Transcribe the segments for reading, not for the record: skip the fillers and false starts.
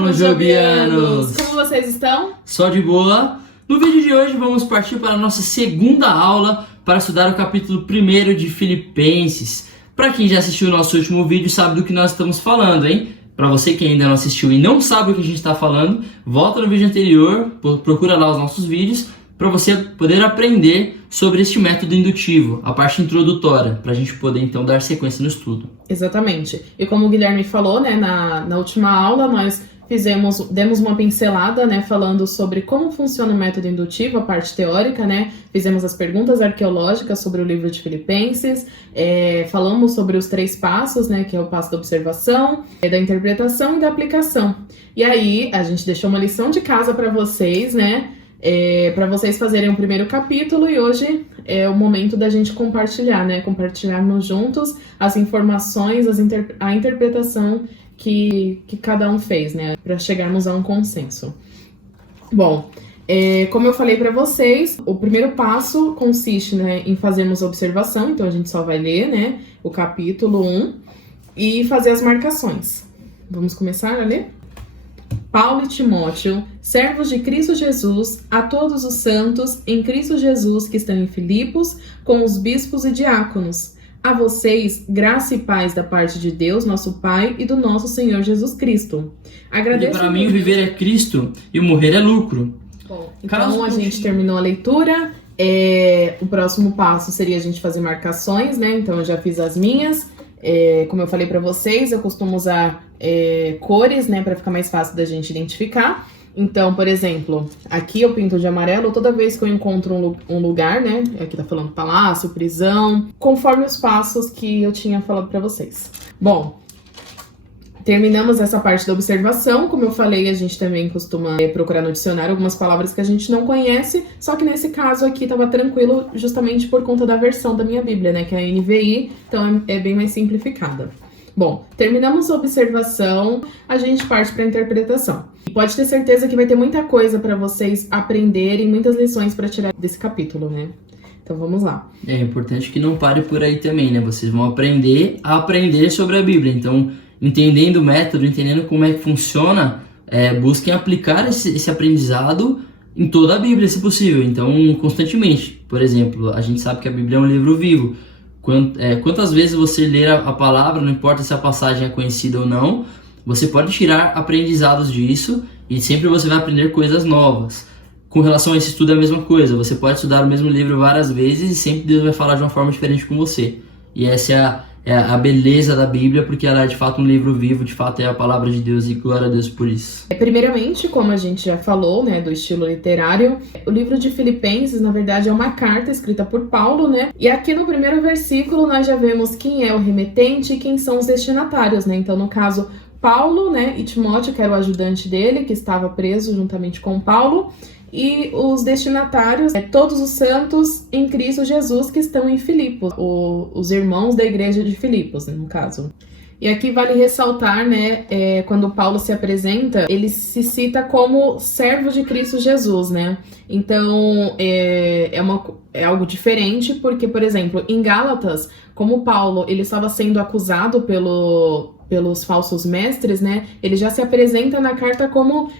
com os jobianos! Como vocês estão? Só de boa! No vídeo de hoje vamos partir para a nossa segunda aula para estudar o capítulo 1 de Filipenses. Para quem já assistiu o nosso último vídeo sabe do que nós estamos falando, hein? Para você que ainda não assistiu e não sabe o que a gente está falando, volta no vídeo anterior, procura lá os nossos vídeos para você poder aprender sobre este método indutivo, a parte introdutória, para a gente poder então dar sequência no estudo. Exatamente. E como o Guilherme falou, né, na última aula nós demos uma pincelada, né, falando sobre como funciona o método indutivo, a parte teórica, né, fizemos as perguntas arqueológicas sobre o livro de Filipenses, falamos sobre os 3 passos, né, que é o passo da observação, da interpretação e da aplicação. E aí a gente deixou uma lição de casa para vocês, né, para vocês fazerem o primeiro capítulo, e hoje é o momento da gente compartilhar, né? Compartilharmos juntos as informações, a interpretação que cada um fez, né? Para chegarmos a um consenso. Bom, como eu falei para vocês, o primeiro passo consiste, né, em fazermos a observação, então a gente só vai ler, né, o capítulo 1 e fazer as marcações. Vamos começar a ler? Paulo e Timóteo, servos de Cristo Jesus, a todos os santos em Cristo Jesus que estão em Filipos, com os bispos e diáconos. A vocês, graça e paz da parte de Deus, nosso Pai, e do nosso Senhor Jesus Cristo. Agradeço. Para mim, o viver é Cristo e o morrer é lucro. Bom, então a gente terminou a leitura. O próximo passo seria a gente fazer marcações, né? Então eu já fiz as minhas. Como eu falei para vocês, eu costumo usar cores, né, para ficar mais fácil da gente identificar. Então, por exemplo, aqui eu pinto de amarelo toda vez que eu encontro um lugar, né? Aqui tá falando palácio, prisão, conforme os passos que eu tinha falado para vocês. Bom, terminamos essa parte da observação. Como eu falei, a gente também costuma procurar no dicionário algumas palavras que a gente não conhece, só que nesse caso aqui tava tranquilo justamente por conta da versão da minha Bíblia, né, que é a NVI, então é bem mais simplificada. Bom, terminamos a observação, a gente parte para a interpretação. Pode ter certeza que vai ter muita coisa para vocês aprenderem, muitas lições para tirar desse capítulo, né? Então vamos lá. É importante que não pare por aí também, né? Vocês vão aprender a aprender sobre a Bíblia, então entendendo o método, entendendo como é que funciona, busquem aplicar esse aprendizado em toda a Bíblia, se possível. Então, constantemente. Por exemplo, a gente sabe que a Bíblia é um livro vivo. Quantas vezes você ler a palavra, não importa se a passagem é conhecida ou não, você pode tirar aprendizados disso e sempre você vai aprender coisas novas. Com relação a esse estudo é a mesma coisa. Você pode estudar o mesmo livro várias vezes e sempre Deus vai falar de uma forma diferente com você. E essa é a beleza da Bíblia, porque ela é de fato um livro vivo, de fato é a palavra de Deus, e glória a Deus por isso. Primeiramente, como a gente já falou, né, do estilo literário, o livro de Filipenses, na verdade, é uma carta escrita por Paulo, né, e aqui no primeiro versículo nós já vemos quem é o remetente e quem são os destinatários, né, então no caso, Paulo, né, e Timóteo, que era o ajudante dele, que estava preso juntamente com Paulo, e os destinatários, todos os santos em Cristo Jesus que estão em Filipos, os irmãos da igreja de Filipos, no caso. E aqui vale ressaltar, né, quando Paulo se apresenta, ele se cita como servo de Cristo Jesus, né? Então, é algo diferente, porque, por exemplo, em Gálatas, como Paulo ele estava sendo acusado pelos falsos mestres, né? Ele já se apresenta na carta como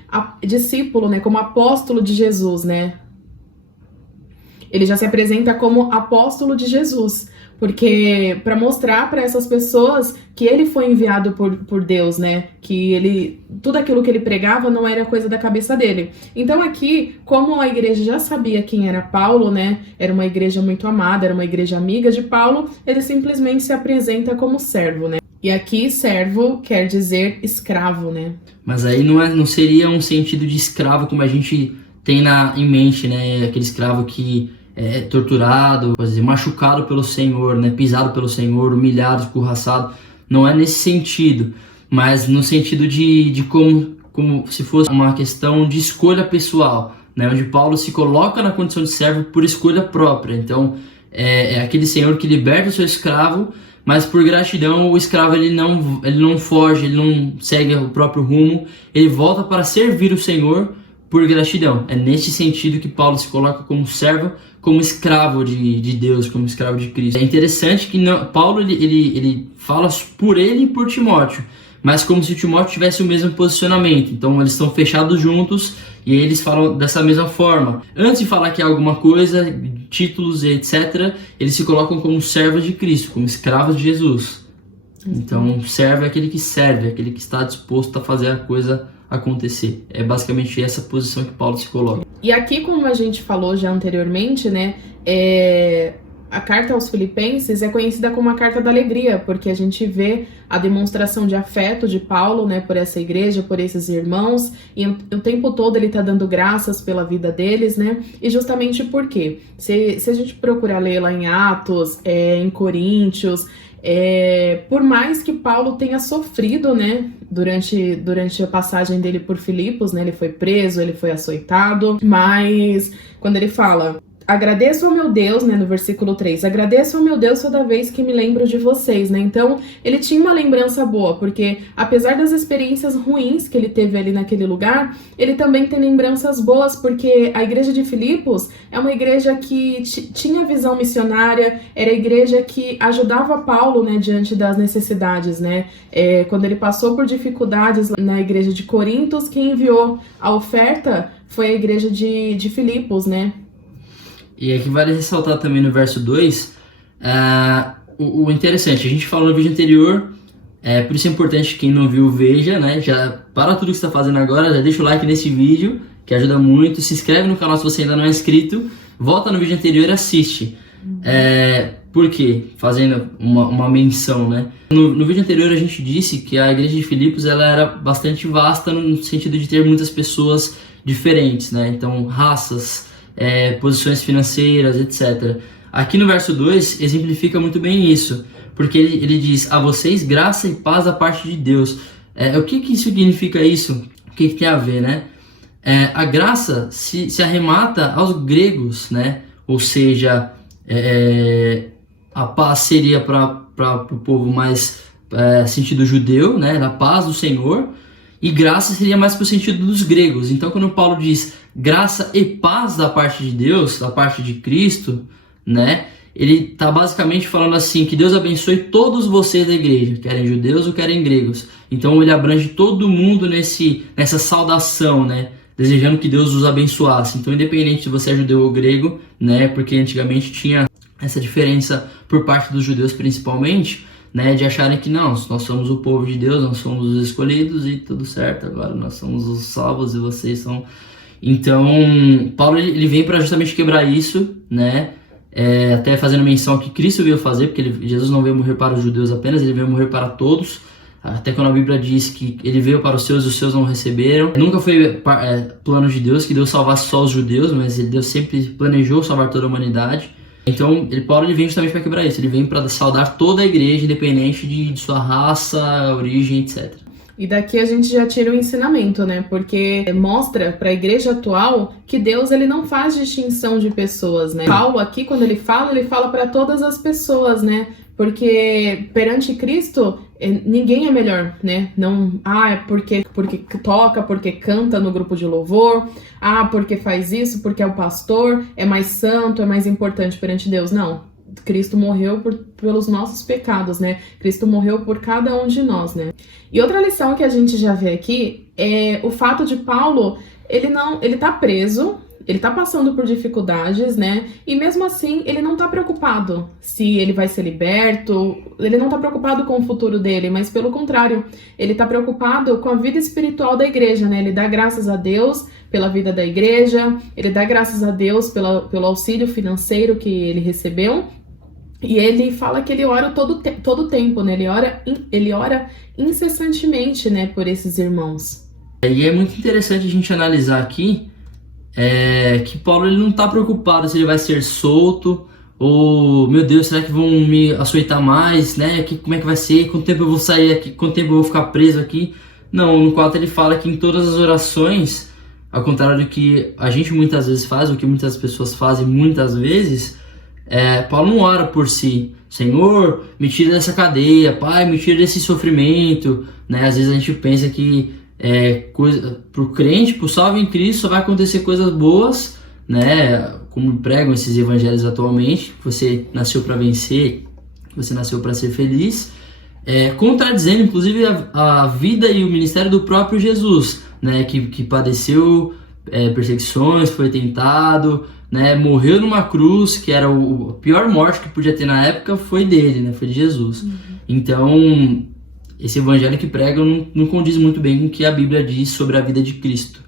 discípulo, né? Como apóstolo de Jesus, né? Ele já se apresenta como apóstolo de Jesus, porque para mostrar para essas pessoas que ele foi enviado por Deus, né? Que tudo aquilo que ele pregava não era coisa da cabeça dele. Então aqui, como a igreja já sabia quem era Paulo, né? Era uma igreja muito amada, era uma igreja amiga de Paulo, ele simplesmente se apresenta como servo, né? E aqui, servo quer dizer escravo, né? Mas aí não seria um sentido de escravo como a gente tem em mente, né? Aquele escravo que é torturado, pode dizer, machucado pelo Senhor, né? Pisado pelo Senhor, humilhado, escorraçado. Não é nesse sentido, mas no sentido de como se fosse uma questão de escolha pessoal, né? Onde Paulo se coloca na condição de servo por escolha própria. Então, é aquele Senhor que liberta o seu escravo, mas por gratidão o escravo ele não foge, ele não segue o próprio rumo, ele volta para servir o Senhor por gratidão. É nesse sentido que Paulo se coloca como servo, como escravo de Deus, como escravo de Cristo. É interessante que Paulo ele fala por ele e por Timóteo, mas como se o Timóteo tivesse o mesmo posicionamento. Então eles estão fechados juntos e eles falam dessa mesma forma. Antes de falar que é alguma coisa, títulos e etc., eles se colocam como servos de Cristo, como escravos de Jesus. Então, servo é aquele que serve, aquele que está disposto a fazer a coisa acontecer. É basicamente essa posição que Paulo se coloca. E aqui, como a gente falou já anteriormente, né, a carta aos Filipenses é conhecida como a carta da alegria, porque a gente vê a demonstração de afeto de Paulo, né, por essa igreja, por esses irmãos, e o tempo todo ele está dando graças pela vida deles, né, e justamente por quê? Se a gente procurar ler lá em Atos, em Coríntios, por mais que Paulo tenha sofrido, né, durante a passagem dele por Filipos, né, ele foi preso, ele foi açoitado, mas quando ele fala: agradeço ao meu Deus, né, no versículo 3, agradeço ao meu Deus toda vez que me lembro de vocês, né, então ele tinha uma lembrança boa, porque apesar das experiências ruins que ele teve ali naquele lugar, ele também tem lembranças boas, porque a igreja de Filipos é uma igreja que tinha visão missionária, era a igreja que ajudava Paulo, né, diante das necessidades, né, quando ele passou por dificuldades na igreja de Corintos, quem enviou a oferta foi a igreja de Filipos, né. E aqui vale ressaltar também no verso 2, o interessante, a gente falou no vídeo anterior, por isso é importante quem não viu, veja, né? Já para tudo que você está fazendo agora, já deixa o like nesse vídeo, que ajuda muito, se inscreve no canal se você ainda não é inscrito, volta no vídeo anterior e assiste. Por quê? Fazendo uma menção, né? No vídeo anterior a gente disse que a igreja de Filipos ela era bastante vasta no sentido de ter muitas pessoas diferentes, né? Então, raças, posições financeiras, etc. Aqui no verso 2 exemplifica muito bem isso, porque ele diz: a vocês graça e paz da parte de Deus. O que isso significa isso? O que tem a ver, né? A graça se arremata aos gregos, né? Ou seja, a paz seria para o povo mais sentido judeu, né? Da paz do Senhor, e graça seria mais para o sentido dos gregos. Então quando Paulo diz graça e paz da parte de Deus, da parte de Cristo, né? Ele está basicamente falando assim, que Deus abençoe todos vocês da igreja, querem judeus ou querem gregos. Então ele abrange todo mundo nessa saudação, né? Desejando que Deus os abençoasse. Então, independente se você é judeu ou grego, né? Porque antigamente tinha essa diferença por parte dos judeus principalmente, né? De acharem que não, nós somos o povo de Deus, nós somos os escolhidos e tudo certo, agora nós somos os salvos e vocês são... Então, Paulo ele vem para justamente quebrar isso, né? Até fazendo menção que Cristo veio fazer, porque Jesus não veio morrer para os judeus apenas, ele veio morrer para todos. Até quando a Bíblia diz que ele veio para os seus não receberam. Nunca foi plano de Deus que Deus salvasse só os judeus, mas Deus sempre planejou salvar toda a humanidade. Então, Paulo vem justamente para quebrar isso, ele vem para saudar toda a igreja, independente de sua raça, origem, etc. E daqui a gente já tira o ensinamento, né? Porque mostra para a igreja atual que Deus ele não faz distinção de pessoas, né? Paulo aqui, quando ele fala para todas as pessoas, né? Porque perante Cristo, ninguém é melhor, né? Não, é porque toca, porque canta no grupo de louvor, porque faz isso, porque é o pastor, é mais santo, é mais importante perante Deus. Não. Cristo morreu pelos nossos pecados, né? Cristo morreu por cada um de nós, né? E outra lição que a gente já vê aqui é o fato de Paulo, ele tá preso, ele tá passando por dificuldades, né? E mesmo assim, ele não tá preocupado se ele vai ser liberto, ele não tá preocupado com o futuro dele, mas pelo contrário, ele tá preocupado com a vida espiritual da igreja, né? Ele dá graças a Deus pela vida da igreja, ele dá graças a Deus pelo auxílio financeiro que ele recebeu. E ele fala que ele ora todo o tempo, né? Ele ora incessantemente, né, por esses irmãos. E é muito interessante a gente analisar aqui que Paulo ele não está preocupado se ele vai ser solto ou, meu Deus, será que vão me açoitar mais, né? Como é que vai ser? Quanto tempo eu vou sair aqui? Quanto tempo eu vou ficar preso aqui? Não, no 4 ele fala que em todas as orações, ao contrário do que a gente muitas vezes faz, o que muitas pessoas fazem muitas vezes, Paulo não ora por si. Senhor, me tira dessa cadeia, Pai, me tira desse sofrimento, né? Às vezes a gente pensa que pro crente, pro salvo em Cristo, só vai acontecer coisas boas, né? Como pregam esses evangelhos atualmente, que você nasceu para vencer, que você nasceu para ser feliz, contradizendo inclusive a vida e o ministério do próprio Jesus, né, que padeceu perseguições, foi tentado, né, morreu numa cruz, que era a pior morte que podia ter na época, foi dele, né, foi de Jesus. Então, esse evangelho que prega não condiz muito bem com o que a Bíblia diz sobre a vida de Cristo,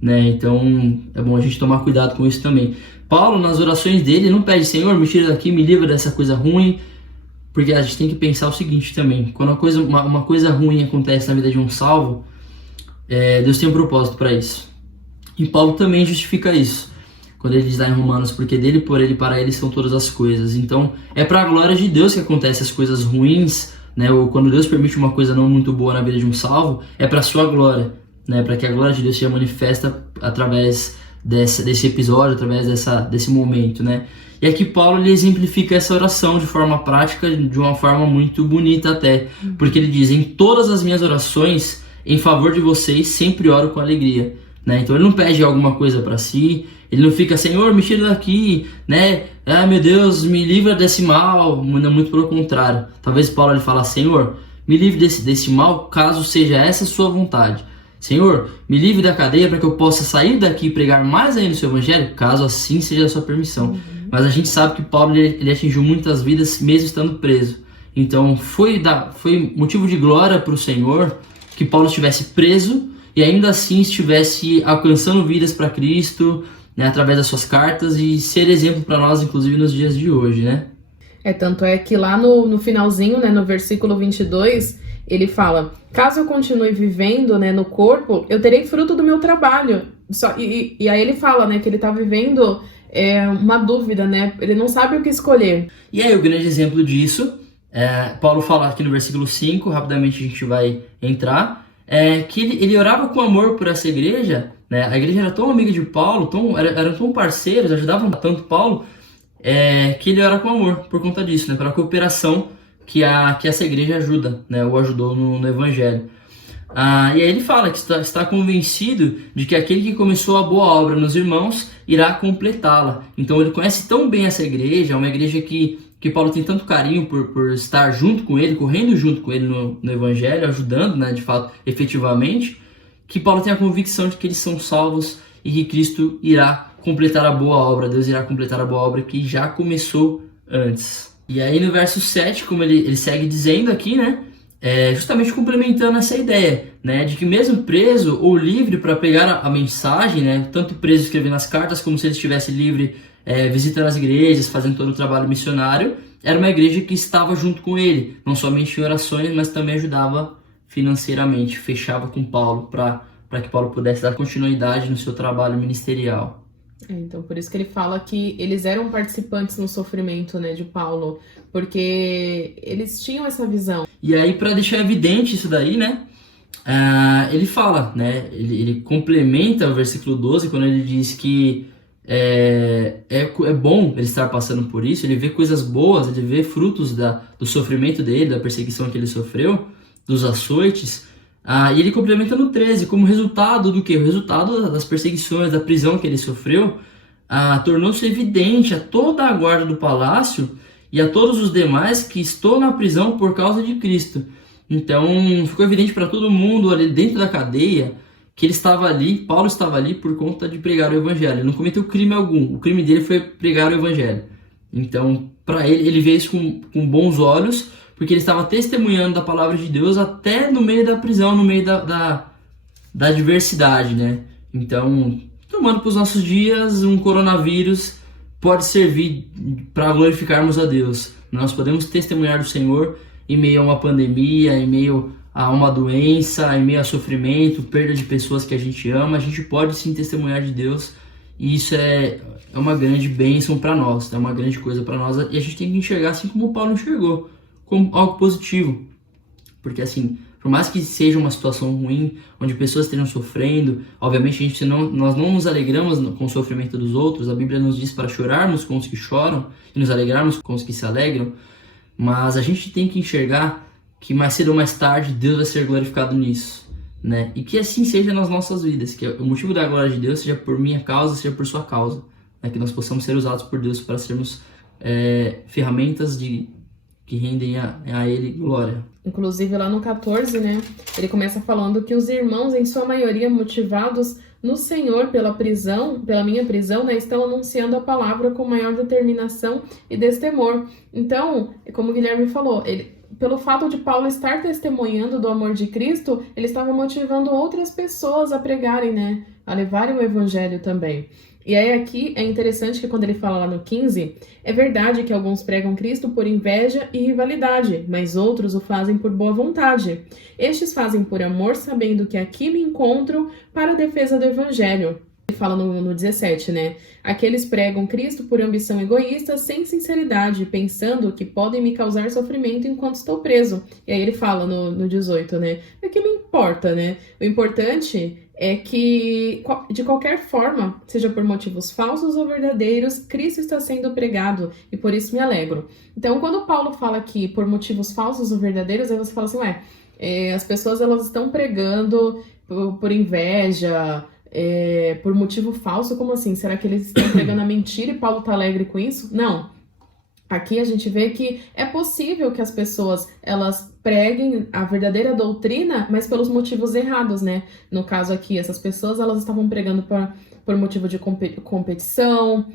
né? Então, é bom a gente tomar cuidado com isso também. Paulo, nas orações dele, não pede, Senhor, me tira daqui, me livra dessa coisa ruim, porque a gente tem que pensar o seguinte também, quando uma coisa ruim acontece na vida de um salvo, Deus tem um propósito para isso. E Paulo também justifica isso, quando ele diz lá em Romanos, porque dele, por ele, para ele são todas as coisas. Então, é para a glória de Deus que acontecem as coisas ruins, né? Ou quando Deus permite uma coisa não muito boa na vida de um salvo, é para a sua glória, né? Para que a glória de Deus seja manifesta através desse episódio, através desse momento, né? E aqui Paulo ele exemplifica essa oração de forma prática, de uma forma muito bonita até, porque ele diz, em todas as minhas orações, em favor de vocês, sempre oro com alegria, né? Então ele não pede alguma coisa para si, ele não fica, Senhor, me tira daqui, né? Ah, meu Deus, me livra desse mal, não, muito pelo contrário. Talvez Paulo ele fala, Senhor, me livre desse mal, caso seja essa a sua vontade. Senhor, me livre da cadeia para que eu possa sair daqui e pregar mais ainda o seu evangelho, caso assim seja a sua permissão. Mas a gente sabe que Paulo ele atingiu muitas vidas mesmo estando preso. Então foi motivo de glória para o Senhor que Paulo estivesse preso e ainda assim estivesse alcançando vidas para Cristo, né, através das suas cartas, e ser exemplo para nós, inclusive nos dias de hoje, né? Tanto é que lá no finalzinho, né, no versículo 22, ele fala, caso eu continue vivendo, né, no corpo, eu terei fruto do meu trabalho. E aí ele fala, né, que ele tá vivendo uma dúvida, né, ele não sabe o que escolher. E aí o grande exemplo disso, Paulo fala aqui no versículo 5, rapidamente a gente vai entrar, que ele orava com amor por essa igreja, né? A igreja era tão amiga de Paulo, eram tão parceiros, ajudavam tanto Paulo, que ele ora com amor por conta disso, né? Pela cooperação que essa igreja ajuda, né? O ajudou no evangelho. E aí ele fala que está convencido de que aquele que começou a boa obra nos irmãos irá completá-la. Então ele conhece tão bem essa igreja, uma igreja que Paulo tem tanto carinho por estar junto com ele, correndo junto com ele no evangelho, ajudando, né, de fato, efetivamente, que Paulo tem a convicção de que eles são salvos e que Cristo irá completar a boa obra, Deus irá completar a boa obra que já começou antes. E aí no verso 7, como ele segue dizendo aqui, né, justamente complementando essa ideia, né, de que mesmo preso ou livre para pregar a mensagem, né, tanto preso escrevendo as cartas como se ele estivesse livre visitando as igrejas, fazendo todo o trabalho missionário, era uma igreja que estava junto com ele, não somente em orações, mas também ajudava financeiramente, fechava com Paulo para que Paulo pudesse dar continuidade no seu trabalho ministerial. Então, por isso que ele fala que eles eram participantes no sofrimento, né, de Paulo, porque eles tinham essa visão. E aí, para deixar evidente isso daí, né, ele fala, né, ele complementa o versículo 12, quando ele diz que é bom ele estar passando por isso, ele vê coisas boas, ele vê frutos do sofrimento dele, da perseguição que ele sofreu, dos açoites, e ele complementa no 13, como resultado do quê? O resultado das perseguições, da prisão que ele sofreu, tornou-se evidente a toda a guarda do palácio e a todos os demais que estou na prisão por causa de Cristo. Então ficou evidente para todo mundo ali dentro da cadeia que Paulo estava ali por conta de pregar o evangelho. Ele não cometeu crime algum, o crime dele foi pregar o evangelho. Então, para ele vê isso com bons olhos, porque ele estava testemunhando da palavra de Deus até no meio da prisão, no meio da adversidade, né? Então, tomando para os nossos dias, um coronavírus pode servir para glorificarmos a Deus. Nós podemos testemunhar do Senhor em meio a uma pandemia, em meio a uma doença, em meio a sofrimento, perda de pessoas que a gente ama. A gente pode sim testemunhar de Deus, e isso é uma grande bênção para nós, é uma grande coisa para nós, e a gente tem que enxergar assim como Paulo enxergou, como algo positivo, porque assim, por mais que seja uma situação ruim, onde pessoas estejam sofrendo, obviamente nós não nos alegramos com o sofrimento dos outros. A Bíblia nos diz para chorarmos com os que choram e nos alegrarmos com os que se alegram, mas a gente tem que enxergar que mais cedo ou mais tarde Deus vai ser glorificado nisso, né? E que assim seja nas nossas vidas, que o motivo da glória de Deus seja por minha causa, seja por sua causa, né? Que nós possamos ser usados por Deus para sermos ferramentas que rendem a ele glória. Inclusive lá no 14, né, ele começa falando que os irmãos, em sua maioria motivados no Senhor pela minha prisão, né, estão anunciando a palavra com maior determinação e destemor. Então, como o Guilherme falou, pelo fato de Paulo estar testemunhando do amor de Cristo, ele estava motivando outras pessoas a pregarem, né, a levarem o evangelho também. E aí aqui é interessante que quando ele fala lá no 15, é verdade que alguns pregam Cristo por inveja e rivalidade, mas outros o fazem por boa vontade. Estes fazem por amor, sabendo que aqui me encontro para a defesa do evangelho. Ele fala no 17, né? Aqueles pregam Cristo por ambição egoísta, sem sinceridade, pensando que podem me causar sofrimento enquanto estou preso. E aí ele fala no 18, né? É que me importa, né? O importante é que, de qualquer forma, seja por motivos falsos ou verdadeiros, Cristo está sendo pregado e por isso me alegro. Então, quando Paulo fala aqui por motivos falsos ou verdadeiros, aí você fala assim, as pessoas elas estão pregando por inveja, por motivo falso, como assim? Será que eles estão pregando a mentira e Paulo está alegre com isso? Não. Aqui a gente vê que é possível que as pessoas, elas preguem a verdadeira doutrina, mas pelos motivos errados, né? No caso aqui, essas pessoas, elas estavam pregando por motivo de competição,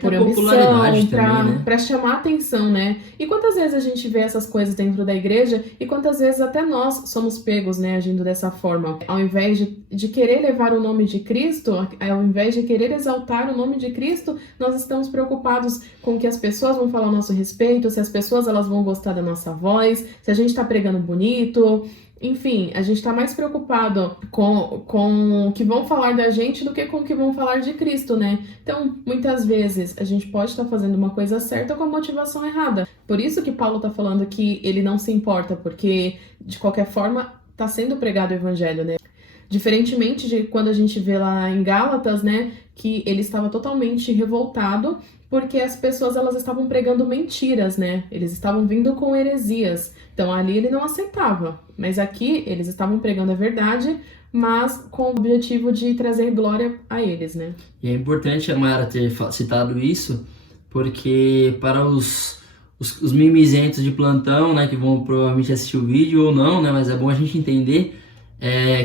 por ambição, para chamar atenção, né? E quantas vezes a gente vê essas coisas dentro da igreja e quantas vezes até nós somos pegos, né, agindo dessa forma. Ao invés de querer levar o nome de Cristo, ao invés de querer exaltar o nome de Cristo, nós estamos preocupados com o que as pessoas vão falar a nosso respeito, se as pessoas elas vão gostar da nossa voz, se a gente está pregando bonito. Enfim, a gente está mais preocupado com o que vão falar da gente do que com o que vão falar de Cristo, né? Então, muitas vezes, a gente pode estar fazendo uma coisa certa com a motivação errada. Por isso que Paulo está falando que ele não se importa, porque, de qualquer forma, está sendo pregado o evangelho, né? Diferentemente de quando a gente vê lá em Gálatas, né, que ele estava totalmente revoltado porque as pessoas elas estavam pregando mentiras, né? Eles estavam vindo com heresias. Então ali ele não aceitava. Mas aqui eles estavam pregando a verdade, mas com o objetivo de trazer glória a eles, né? E é importante a Mayara ter citado isso, porque para os mimizentos de plantão, né, que vão provavelmente assistir o vídeo ou não, né, mas é bom a gente entender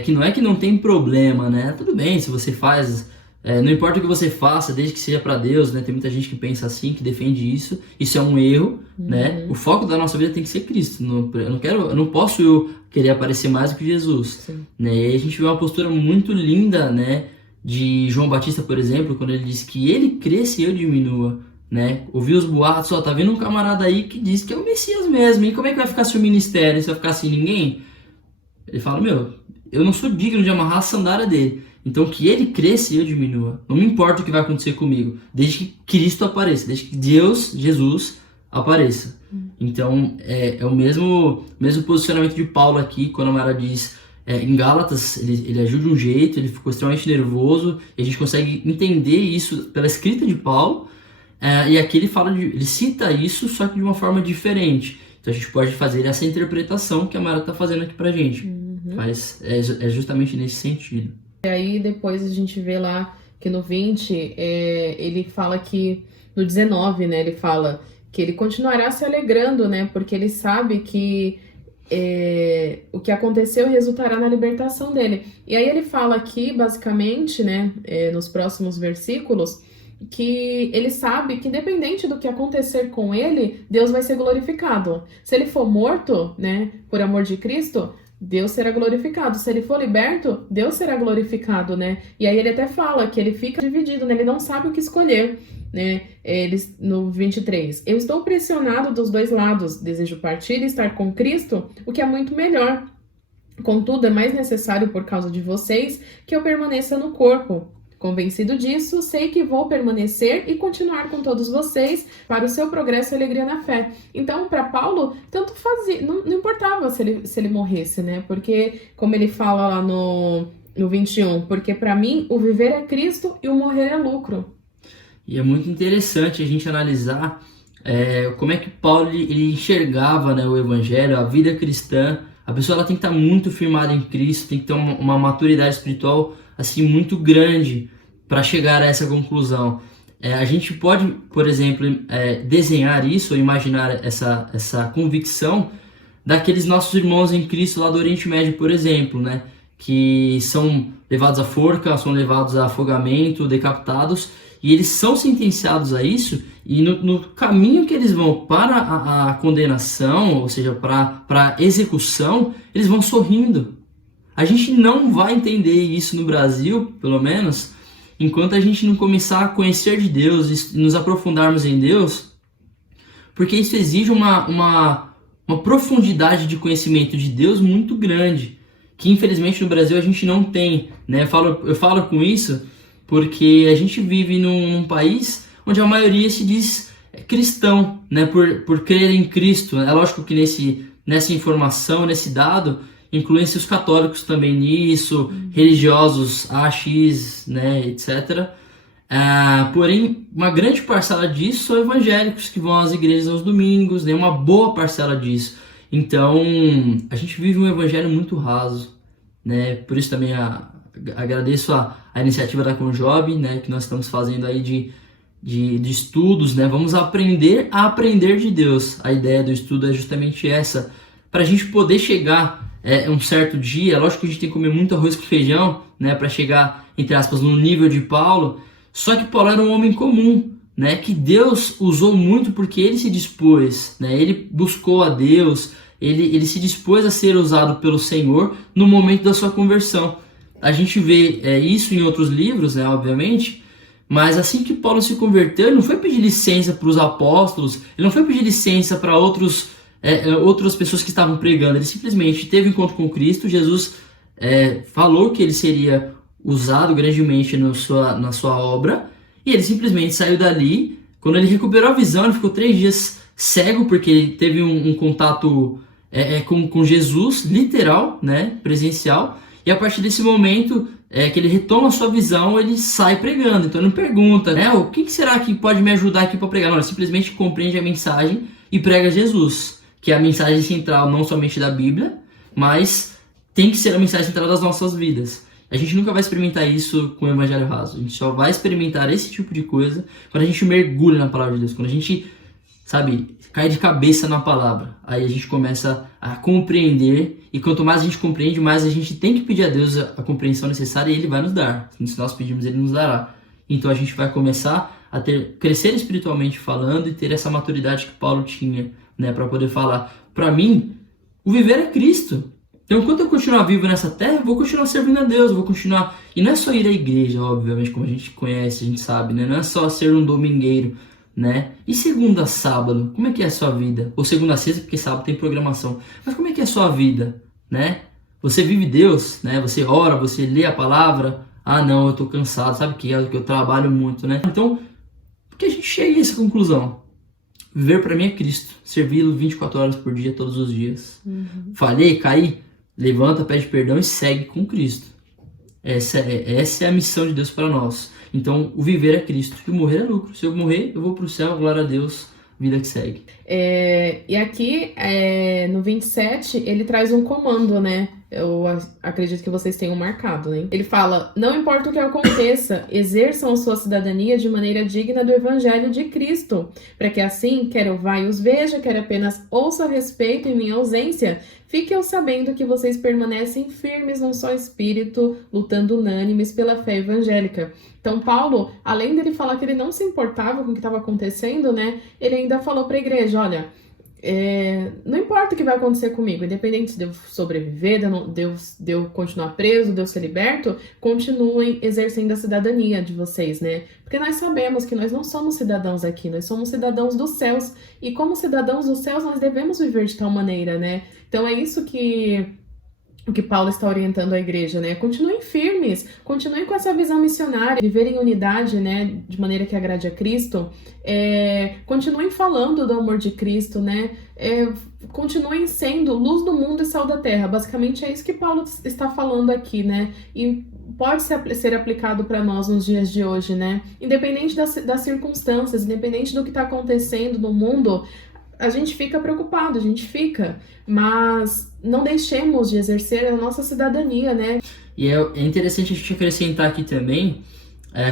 que não é que não tem problema, né? Tudo bem se você faz... não importa o que você faça, desde que seja para Deus, né? Tem muita gente que pensa assim, que defende isso. Isso é um erro, né? O foco da nossa vida tem que ser Cristo. Eu não posso querer aparecer mais do que Jesus, né? E aí a gente vê uma postura muito linda, né? De João Batista, por exemplo, quando ele diz que ele cresça e eu diminua, né? Ouvi os boatos, tá vindo um camarada aí que diz que é o Messias mesmo. E como é que vai ficar seu ministério? Você vai ficar sem ninguém? Ele fala, eu não sou digno de amarrar a sandália dele. Então que ele cresça e eu diminua. Não me importa o que vai acontecer comigo, desde que Cristo apareça, desde que Jesus, apareça. Então é o mesmo posicionamento de Paulo aqui, quando a Mara diz, em Gálatas, ele agiu de um jeito, ele ficou extremamente nervoso, e a gente consegue entender isso pela escrita de Paulo, e aqui ele cita isso, só que de uma forma diferente. Então a gente pode fazer essa interpretação que a Mara está fazendo aqui pra gente. É justamente nesse sentido. E aí depois a gente vê lá que no 20, ele fala que, no 19, né, ele fala que ele continuará se alegrando, né, porque ele sabe que o que aconteceu resultará na libertação dele. E aí ele fala aqui, basicamente, né, nos próximos versículos, que ele sabe que independente do que acontecer com ele, Deus vai ser glorificado. Se ele for morto, né, por amor de Cristo, Deus será glorificado. Se ele for liberto, Deus será glorificado, né? E aí ele até fala que ele fica dividido, né? Ele não sabe o que escolher, né? No 23. Eu estou pressionado dos dois lados. Desejo partir e estar com Cristo, o que é muito melhor. Contudo, é mais necessário por causa de vocês que eu permaneça no corpo. Convencido disso, sei que vou permanecer e continuar com todos vocês para o seu progresso e alegria na fé. Então, para Paulo, tanto fazia, não importava se ele morresse, né? Porque, como ele fala lá no 21, porque para mim o viver é Cristo e o morrer é lucro. E é muito interessante a gente analisar como é que Paulo ele enxergava, né, o evangelho, a vida cristã. A pessoa ela tem que estar muito firmada em Cristo, tem que ter uma maturidade espiritual assim muito grande para chegar a essa conclusão. A gente pode, por exemplo, desenhar isso ou imaginar essa convicção daqueles nossos irmãos em Cristo lá do Oriente Médio, por exemplo, né? Que são levados à forca, são levados a afogamento, decapitados, e eles são sentenciados a isso, e no caminho que eles vão para a condenação, ou seja, para a execução, eles vão sorrindo. A gente não vai entender isso no Brasil, pelo menos, enquanto a gente não começar a conhecer de Deus e nos aprofundarmos em Deus, porque isso exige uma profundidade de conhecimento de Deus muito grande, que infelizmente no Brasil a gente não tem, né? Eu falo com isso porque a gente vive num país onde a maioria se diz cristão, né? Por crer em Cristo. É lógico que nessa informação, nesse dado, incluem-se os católicos também nisso, religiosos AX, né, etc. Porém, uma grande parcela disso são evangélicos que vão às igrejas aos domingos, né, uma boa parcela disso. Então, a gente vive um evangelho muito raso, né? Por isso também agradeço a iniciativa da Conjob, né, que nós estamos fazendo aí de estudos, né? Vamos aprender a aprender de Deus. A ideia do estudo é justamente essa, para a gente poder chegar um certo dia. Lógico que a gente tem que comer muito arroz com feijão, né, para chegar, entre aspas, no nível de Paulo. Só que Paulo era um homem comum, né, que Deus usou muito porque ele se dispôs, né, ele buscou a Deus, ele se dispôs a ser usado pelo Senhor no momento da sua conversão. A gente vê isso em outros livros, né, obviamente, mas assim que Paulo se converteu, ele não foi pedir licença para os apóstolos, ele não foi pedir licença para outras pessoas que estavam pregando, ele simplesmente teve um encontro com Cristo. Jesus falou que ele seria usado grandemente na sua obra, e ele simplesmente saiu dali. Quando ele recuperou a visão, ele ficou 3 dias cego, porque ele teve um contato com Jesus, literal, né, presencial, e a partir desse momento que ele retoma a sua visão, ele sai pregando. Então ele não pergunta, né, o que será que pode me ajudar aqui para pregar? Não, ele simplesmente compreende a mensagem e prega Jesus, que é a mensagem central não somente da Bíblia, mas tem que ser a mensagem central das nossas vidas. A gente nunca vai experimentar isso com o Evangelho raso. A gente só vai experimentar esse tipo de coisa quando a gente mergulha na palavra de Deus, quando a gente, sabe, cai de cabeça na palavra. Aí a gente começa a compreender, e quanto mais a gente compreende, mais a gente tem que pedir a Deus a compreensão necessária, e Ele vai nos dar. Se nós pedimos, Ele nos dará. Então a gente vai começar a crescer espiritualmente falando e ter essa maturidade que Paulo tinha, né, para poder falar. Para mim, o viver é Cristo. Então, enquanto eu continuar vivo nessa terra, eu vou continuar servindo a Deus, eu vou continuar... E não é só ir à igreja, obviamente, como a gente conhece, a gente sabe, né? Não é só ser um domingueiro, né? E segunda a sábado, como é que é a sua vida? Ou segunda a sexta, porque sábado tem programação. Mas como é que é a sua vida, né? Você vive Deus, né? Você ora, você lê a palavra. Ah, não, eu tô cansado, sabe que eu trabalho muito, né? Então, por que a gente chega a essa conclusão? Viver para mim é Cristo. Servi-lo 24 horas por dia, todos os dias. Falhei, caí? Levanta, pede perdão e segue com Cristo. Essa é a missão de Deus para nós. Então, o viver é Cristo e o morrer é lucro. Se eu morrer, eu vou para o céu, glória a Deus, vida que segue. E aqui, no 27, ele traz um comando, né? Eu acredito que vocês tenham marcado, né? Ele fala: não importa o que aconteça, exerçam a sua cidadania de maneira digna do evangelho de Cristo, para que assim, quer eu vá e os veja, quer apenas ouça a respeito em minha ausência, fique eu sabendo que vocês permanecem firmes num só espírito, lutando unânimes pela fé evangélica. Então, Paulo, além dele falar que ele não se importava com o que estava acontecendo, né? Ele ainda falou para a igreja: olha, não importa o que vai acontecer comigo, independente de eu sobreviver, de eu continuar preso, de eu ser liberto, continuem exercendo a cidadania de vocês, né? Porque nós sabemos que nós não somos cidadãos aqui, nós somos cidadãos dos céus, e como cidadãos dos céus nós devemos viver de tal maneira, né? Então é isso que Paulo está orientando a igreja, né? Continuem firmes, continuem com essa visão missionária, viver em unidade, né? De maneira que agrade a Cristo. Continuem falando do amor de Cristo, né? Continuem sendo luz do mundo e sal da terra. Basicamente é isso que Paulo está falando aqui, né? E pode ser aplicado para nós nos dias de hoje, né? Independente das circunstâncias, independente do que está acontecendo no mundo, a gente fica preocupado, a gente fica, mas não deixemos de exercer a nossa cidadania, né? E é interessante a gente acrescentar aqui também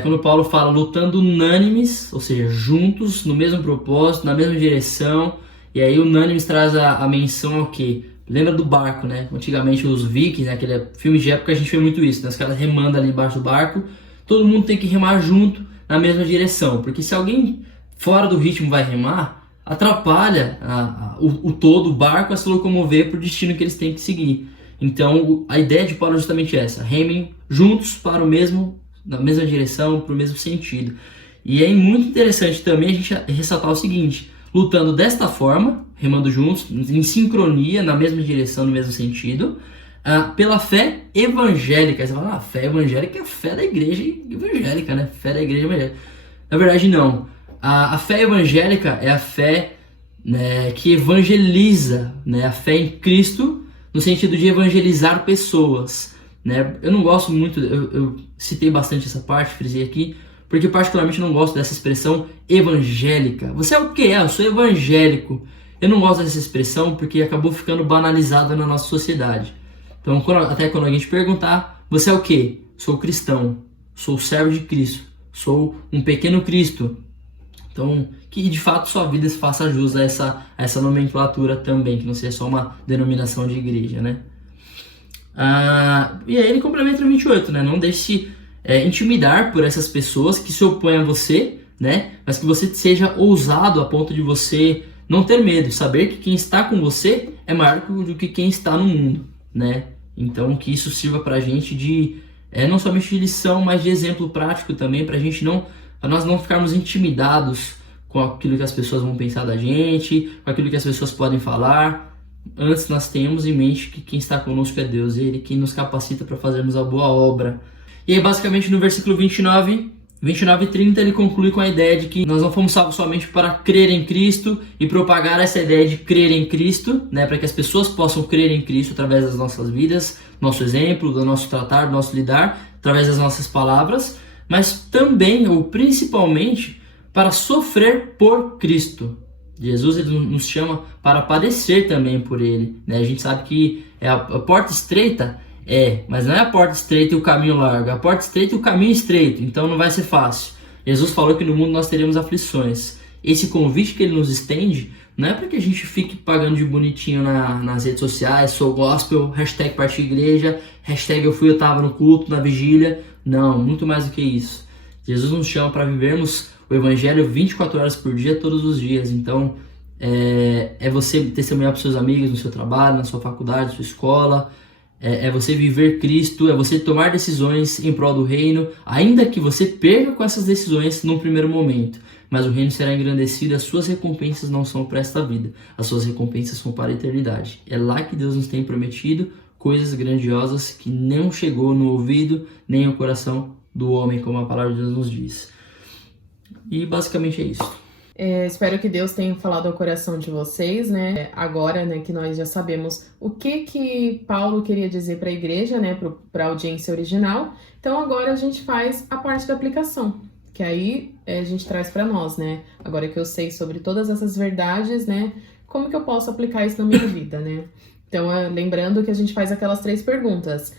Quando Paulo fala lutando unânimes, ou seja, juntos, no mesmo propósito, na mesma direção. E aí unânimes traz a menção ao quê? Lembra do barco, né? Antigamente os vikings, né? Aquele filme de época, a gente vê muito isso, né? Os caras remando ali embaixo do barco, todo mundo tem que remar junto na mesma direção, porque se alguém fora do ritmo vai remar, atrapalha o todo, o barco, a se locomover para o destino que eles têm que seguir. Então a ideia de Paulo é justamente essa: remem juntos para na mesma direção, para o mesmo sentido. E é muito interessante também a gente ressaltar o seguinte: lutando desta forma, remando juntos, em sincronia, na mesma direção, no mesmo sentido, pela fé evangélica. Você fala, fé evangélica é a fé da igreja evangélica, né? Fé da igreja evangélica. Na verdade, não. A fé evangélica é a fé, né, que evangeliza, né? A fé em Cristo, no sentido de evangelizar pessoas, né? Eu não gosto muito, eu citei bastante essa parte, frisei aqui, porque particularmente não gosto dessa expressão evangélica. Você é o quê? Eu sou evangélico. Eu não gosto dessa expressão porque acabou ficando banalizada na nossa sociedade. Então, até quando alguém te perguntar, você é o quê? Sou cristão, sou servo de Cristo, sou um pequeno Cristo. Então, que de fato sua vida se faça jus a essa nomenclatura também, que não seja só uma denominação de igreja, né? E aí ele complementa no 28, né? Não deixe intimidar por essas pessoas que se opõem a você, né? Mas que você seja ousado a ponto de você não ter medo, saber que quem está com você é maior do que quem está no mundo, né? Então que isso sirva pra gente de não somente de lição, mas de exemplo prático também, pra nós não ficarmos intimidados com aquilo que as pessoas vão pensar da gente, com aquilo que as pessoas podem falar. Antes nós tenhamos em mente que quem está conosco é Deus, Ele quem nos capacita para fazermos a boa obra. E aí basicamente no versículo 29 e 30 ele conclui com a ideia de que nós não fomos salvos somente para crer em Cristo e propagar essa ideia de crer em Cristo, né, para que as pessoas possam crer em Cristo através das nossas vidas, nosso exemplo, do nosso tratar, do nosso lidar, através das nossas palavras, mas também ou principalmente para sofrer por Cristo. Jesus ele nos chama para padecer também por Ele, né? A gente sabe que a porta estreita mas não é a porta estreita e o caminho largo, é a porta estreita e o caminho estreito, então não vai ser fácil. Jesus falou que no mundo nós teremos aflições. Esse convite que Ele nos estende não é para que a gente fique pagando de bonitinho nas redes sociais, sou gospel, hashtag partir igreja, hashtag eu tava no culto, na vigília. Não, muito mais do que isso. Jesus nos chama para vivermos o Evangelho 24 horas por dia, todos os dias. Então, é você testemunhar para os seus amigos no seu trabalho, na sua faculdade, na sua escola. É você viver Cristo, é você tomar decisões em prol do reino, ainda que você perca com essas decisões num primeiro momento. Mas o reino será engrandecido, as suas recompensas não são para esta vida, as suas recompensas são para a eternidade. É lá que Deus nos tem prometido coisas grandiosas que não chegou no ouvido nem no coração do homem, como a palavra de Deus nos diz. E basicamente é isso. Espero que Deus tenha falado ao coração de vocês, né? Agora, né, que nós já sabemos o que Paulo queria dizer para a igreja, né, para a audiência original. Então agora a gente faz a parte da aplicação, que aí a gente traz para nós, né? Agora que eu sei sobre todas essas verdades, né, como que eu posso aplicar isso na minha vida, né? Então, lembrando que a gente faz aquelas 3 perguntas.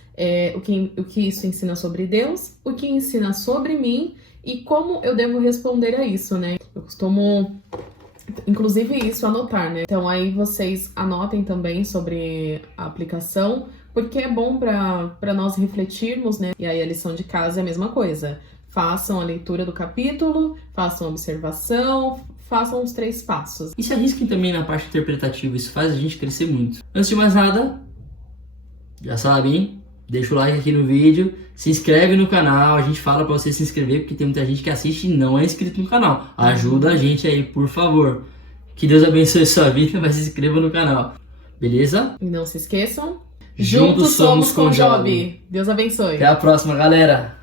O que isso ensina sobre Deus, o que ensina sobre mim e como eu devo responder a isso, né? Eu costumo, inclusive isso, anotar, né? Então, aí vocês anotem também sobre a aplicação, porque é bom para nós refletirmos, né? E aí a lição de casa é a mesma coisa. Façam a leitura do capítulo, façam a observação, façam os 3 passos. E se arrisquem também na parte interpretativa, isso faz a gente crescer muito. Antes de mais nada, já sabem, hein? Deixa o like aqui no vídeo, se inscreve no canal, a gente fala pra você se inscrever, porque tem muita gente que assiste e não é inscrito no canal. Ajuda a gente aí, por favor. Que Deus abençoe sua vida, mas se inscreva no canal. Beleza? E não se esqueçam, Juntos somos com Job. Deus abençoe. Até a próxima, galera.